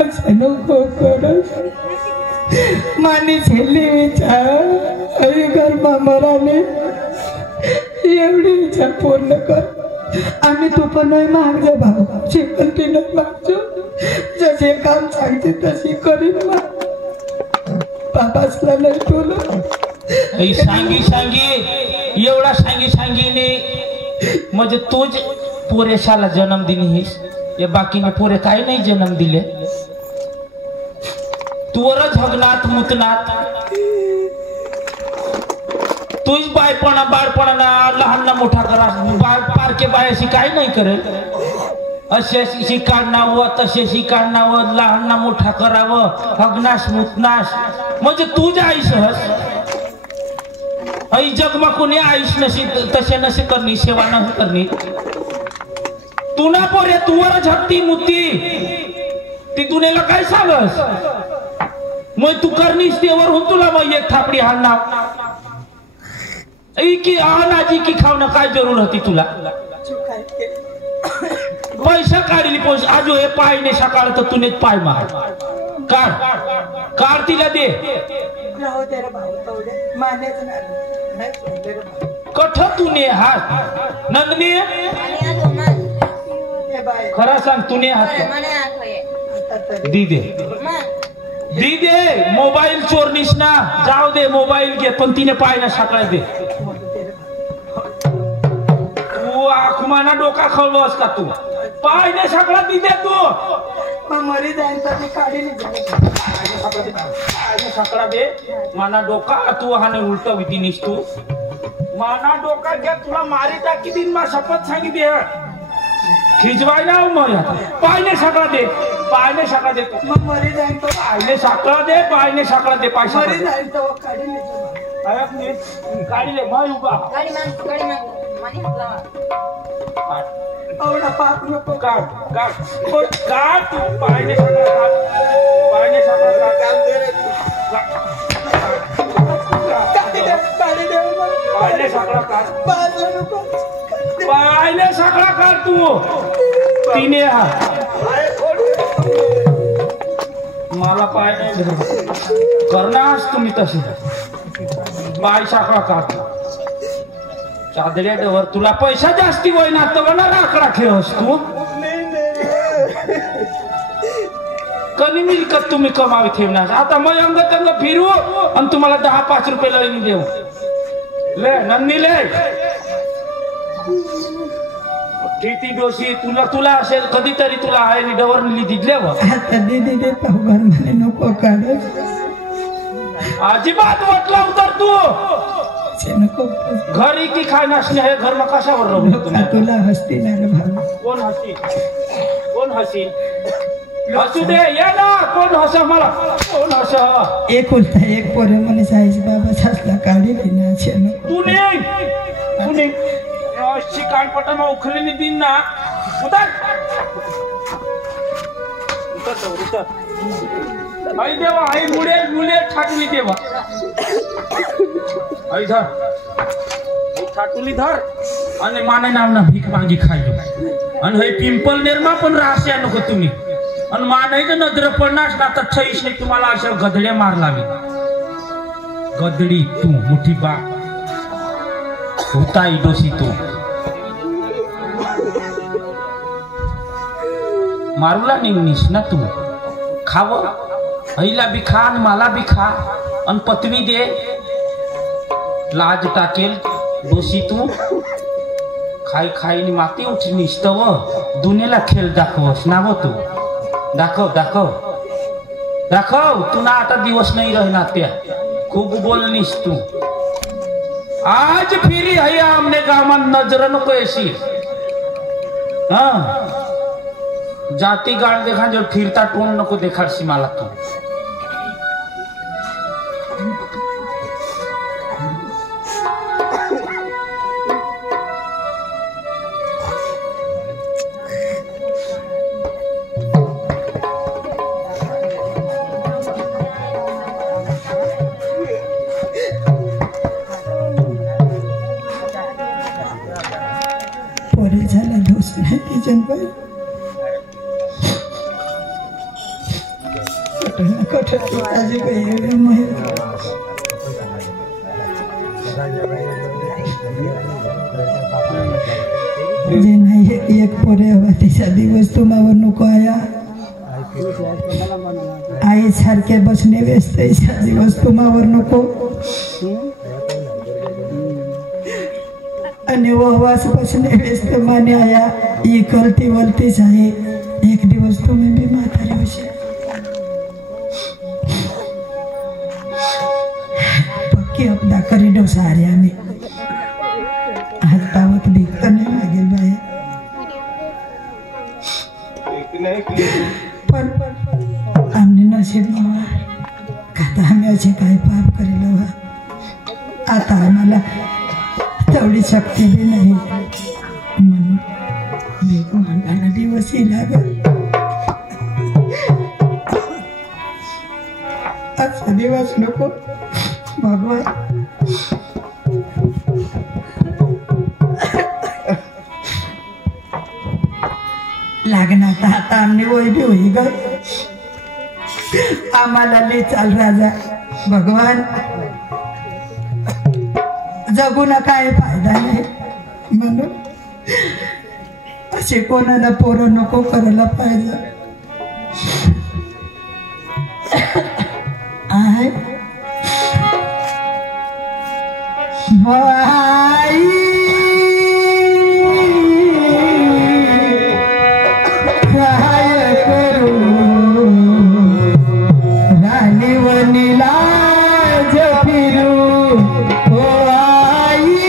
असं नको करत मानी झेलली विचार आई गरमा मराने एवढी इच्छा पूर्ण कर. आम्ही तू पण नाही माग जा भाऊ. पण ती नाही मागतो जसे काम सांगते तशी करीन. बाबासला नाही बोलू सांगी सांगी एवढा सांगी सांगीने म्हणजे तूच पुरेशाला जन्म दिलीस. या बाकीने पुरे काही नाही जन्म दिले. तूर झगनात मुतनात तूच बायपणा बाळपणा लहान ना मोठा करा. पारके बायाशी काही नाही करेल. असे शिकाडणावं तसे शिकाडणावं लहान ना मोठा करावं हगनाश मुतनाश म्हणजे तूच आईस आई जगमा कोणी आईश नशी तसे नसे करणी सेवा न करणी. तू ना पोरे तुवर झपती मुती ती तुनेला काय सांगस. मग तू करनीस तेवर हो तुला मग एक थापडी हाणणार की आजी की खावणं काय जरूर होती तुला. पैसा काढली पोस आजो हे पाय ने सकाळ तर तुने पाय मार काढ काढ तिला दे. कठ तुने हात नंदनी खरा सांग तुने हात दी दे दी दे. मोबाईल चोरनीस ना जाऊ दे मोबाईल घे पण तिने पाय ना सकाळ दे. तू आखमाना डोका खवलोस का तू पाय ने सकाळ दी दे. तू मरी जाईन तर काढी सकाळ दे माना डोका तू हाने उलट विधी निस तू माना डोका घ्या तुला मारी टाकी दिन मा शपथ सांगी दे. खिजवाय ना मग पायने सकाळ दे पायने सकाळ दे. मग मरी जाईन तो पायने सकाळ दे पायने सकाळ दे पैसा मरी जाईन तो काढी गाडी ले मग उभा गाडी माग मानी हात एवढा पाप नको. काढ काढ काढ तू पायने सकाळ काढ पायने सकाळ पायने सकाळ काढ पायने सकाळ काढ तू तिने हा मला पाय नाही करणारच तुम्ही तशी पाय साखळा काढ चादड्यावर तुला पैसा जास्ती होईना तर ना आकडा खेळस तू कमी मिळकत तुम्ही कमावी ठेवणार. आता मग अंग तंग फिरू आणि तुम्हाला 10-5 रुपये लईनी देऊ. ले नंदी ले किती दोषी तुला तुला असेल कधीतरी तुला आहे डवर दिले नको काढ. अजिबात वाटला उतर तू नको घरी की खाय नसणे हे घर मग कशावर राहू. तुला हसती ना रे भाऊ. कोण हसी कोण हसी हसू दे ये ना. कोण हस मला कोण हस. एक उलटा एक पोरे म्हणे साईज बाबा सासला काढी तू नाही कानपटा उखलेली दिन ना उतर आई देवा आई मुळे मुळे ठाकली देवा आई धर ठाटुली धर आणि माने नाव ना भीक मागी खायलो आणि हे पिंपल निर्मा पण राहस्या नको तुम्ही आणि मानायचं नजर पडणार ना तर छईश नाही तुम्हाला अशा गधड्या मार लावी गदडी तू मोठी बा होताई डोसी तू मारूला निघनीस ना तू खाव आईला बी खा आणि मला बी खा आणि पत्नी दे लाज टाकेल डोसी तू खाई खाईनी माती उठनीस तव दुनियाला खेळ दाखवस ना व तू दाखव दाखव दाखव तू ना आता दिवस नाही राहणार त्या खूप बोलनीस तू आज फिरी है आमने गावात नजर नको अशी हाँ जाती गाड देखा जो फिरता टोन नको देखाडशी मला तू पोरे झाला दोष नाही की जनबाई आज जे नाही एक पोरे हवा तिचा दिवस तुम्हावर नको आया आई सारखे बसणे व्यस्त तिचा दिवस तुम्हावर नको आणि वहवास बसणे व्यस्त माने आया ही कलती वलतीच आहे एक दिवस तुम्ही बी म्हातारी होशी पक्की अपदा करी डो सारे आम्ही हात पावत भिक्त नाही लागेल बाय पण आमने नशीब आता आम्ही असे काही पाप करेल आता आम्हाला तेवढी शक्ती बी नाही म्हणून मी मागायला दिवस लागल असा दिवस नको भगवान लागणार आता आमने वय बी होई ग आम्हाला ले चाल राजा भगवान जगून काय फायदा नाही म्हणून असे कोणाला पोरं नको करायला पाहिजे आहे काय करू राणी वनीला फिरू राणी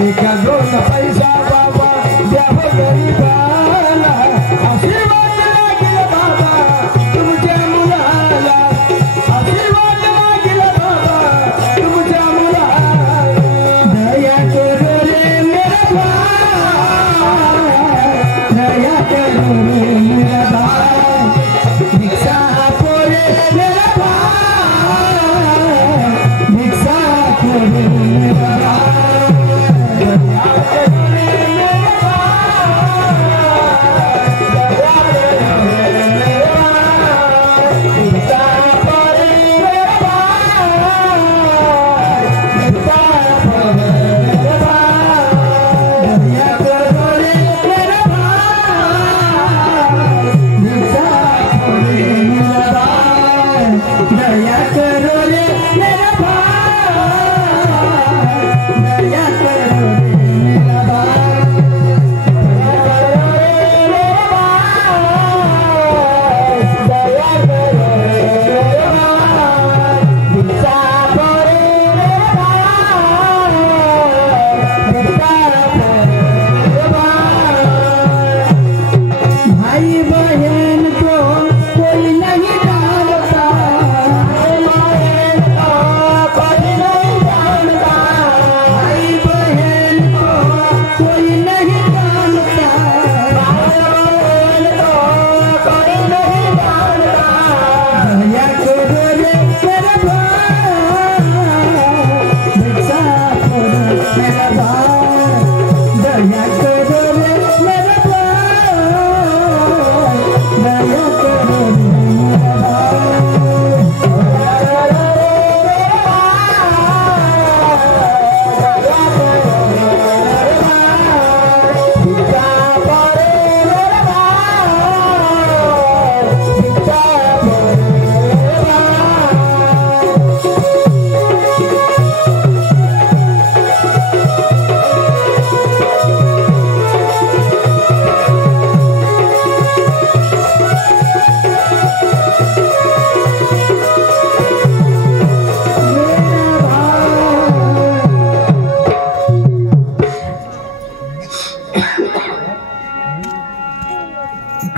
एका दोन पैसा बाबा द्याव गरीबाला आशीर्वाद लागेल बाबा तुमच्या मुलाला आशीर्वाद लागेल बाबा तुमच्या मुलाला दया करो रे मेरा भाई दया करो रे मेरा भाई भिक्षा आपो रे मेरा भाई भिक्षा आपो रे मेरा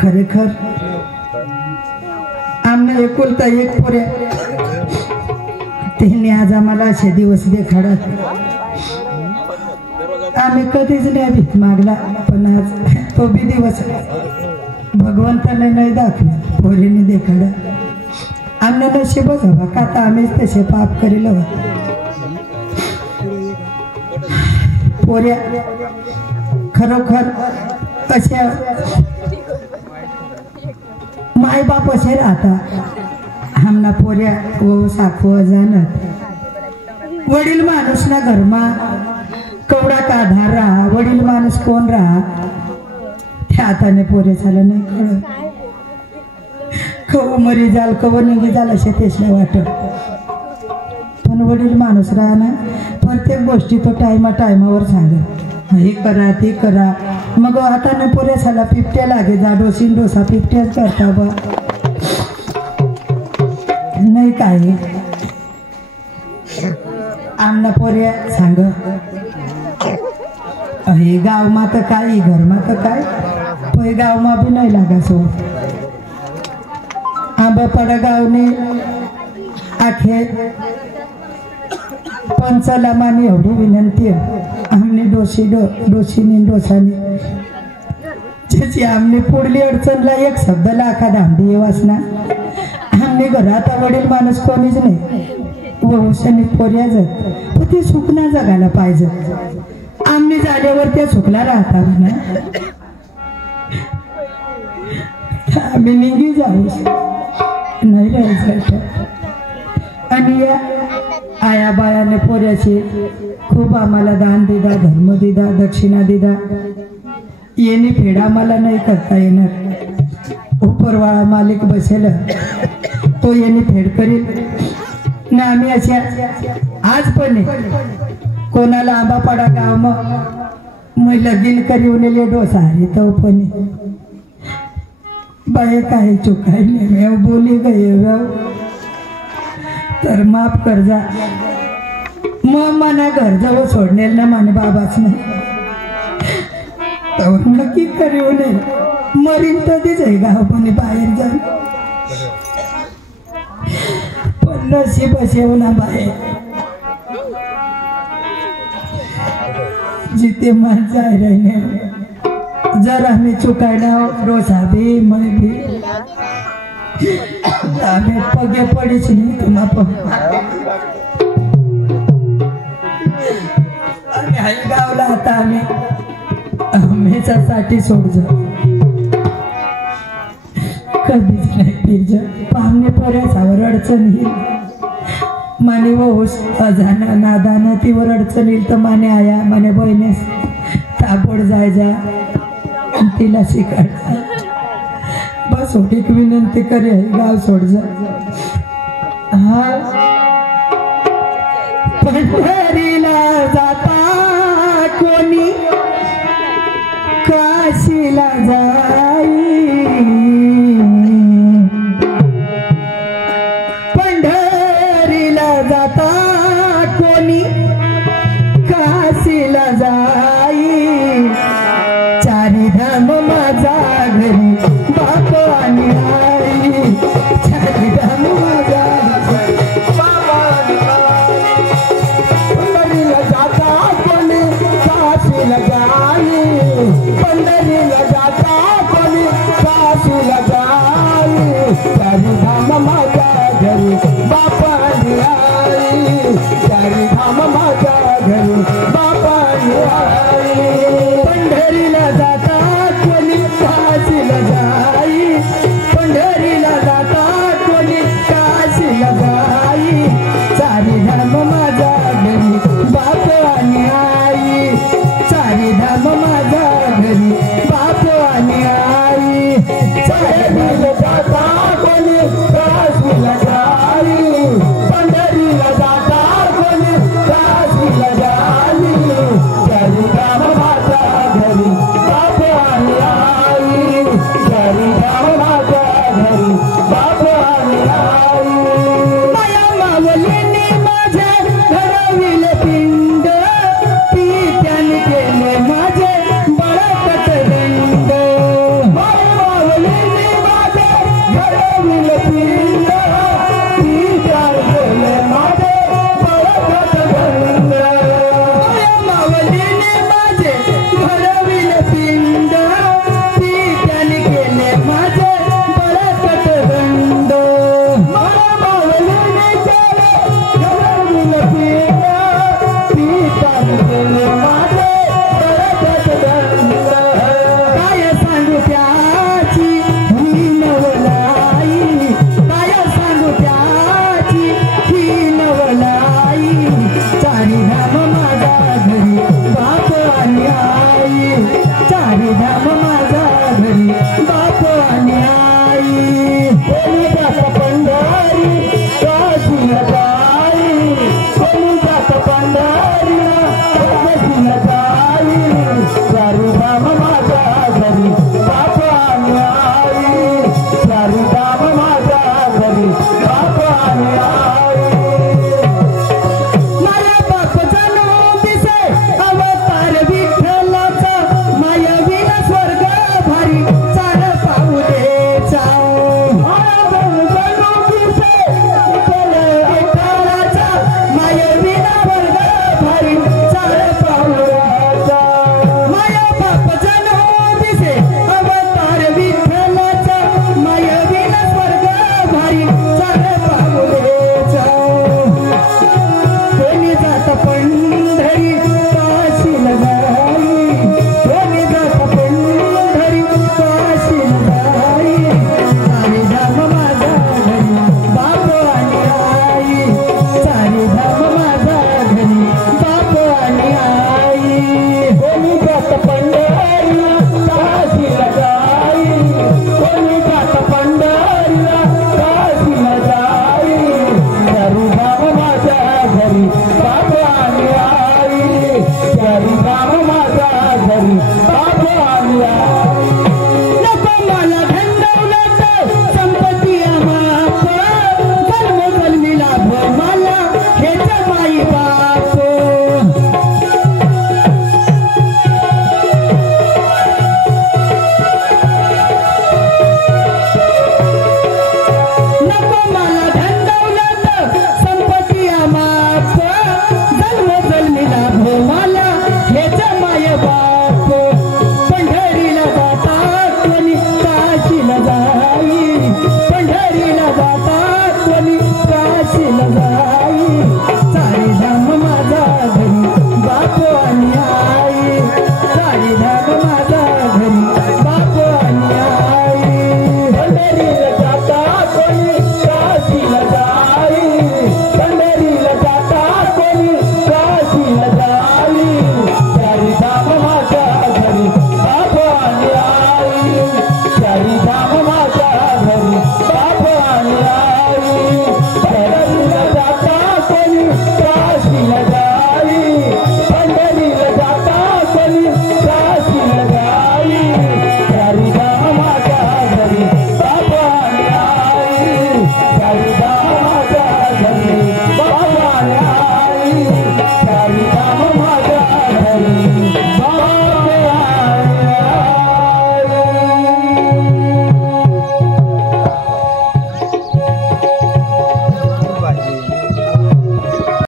खरेखर आमने एकुलता एक पोऱ्या त्यांनी आज आम्हाला असे दिवस देखाडत आम्ही कधीच नाही भीत मागला पण आज तो बी दिवस भगवंताने नाही दाखला पोरीने देखाडा आमने नशीबच हवा का आता आम्हीच तसे पाप करील पोऱ्या खरोखर अशा माय बाप असे राहता आमना पोऱ्या वो साखव जाणत वडील माणूस ना घरमा कवडा का आधार राहा वडील माणूस कोण राहा त्या हाताने पोरे झालं नाही कळत कव मरी जाल कव निघी जाल असे तेसला वाटत पण वडील माणूस राहा ना प्रत्येक गोष्टी तो टायमावर सांगत हे करा ते करा मग आता न पोऱ्यासाला पिपट्या लागे जा डोसीन डोसा पिपट्याच करता बा नाही काय आमना पोऱ्या सांग हे गाव मा तर काय घर मा तर काय पण गाव मा बी नाही लागा सो आंबापाडा गावने आखे पंचाला मानी एवढी विनंती आहे आमने डोशीनी डोसानी ज्याची आमने पुढली अडचणला एक शब्द लाखा दांडी वासना आमने घरात वडील माणूस कोणीच नाही वंशाने पोऱ्या जात ते सुखना जगायला पाहिजे आमने झाल्यावर त्या सुखला राहता म्हणा आम्ही निघी जाऊ नाही राहायचं आणि या आया बायाने पोऱ्याचे खूप आम्हाला दान दिदा धर्म दिदा दक्षिणा दिदा येणे फेडा मला नाही करता येणार उपरवाळा मालिक बसेल तो येणे फेड करील ना आम्ही अशा आज पण कोणाला आंबापाडा गाव मग लगीन करीन डोसा हरी तो पण बाय काय चुकाय नाही बोली गए तर माफ कर जा मग मना घर जावं सोडणार ना माने बाबाच नाही तर नक्की करू नये मरीन कधीच आहे गाव पण बाहेर जाऊन पण नशीब असेव ना बाहेर जिथे मन जाय रहने जरा हमें चुकाना रोजा भी मैं भी हमें पगे पडीच नाही तुम्हा आम्ही आई गावला आता आम्ही हमेशासाठी सोड जा कधीच नाही फिर जा पाहुणे पर्यासावर अडचण येईल माने वोस अजाना नादाना तीवर अडचण येईल तर माने आया माने बहिणीस ताबड जाय जा तिला शिकायचा बस एक विनंती करे गाव सोड जा हा पंढरीला जाता कोणी काशीला जा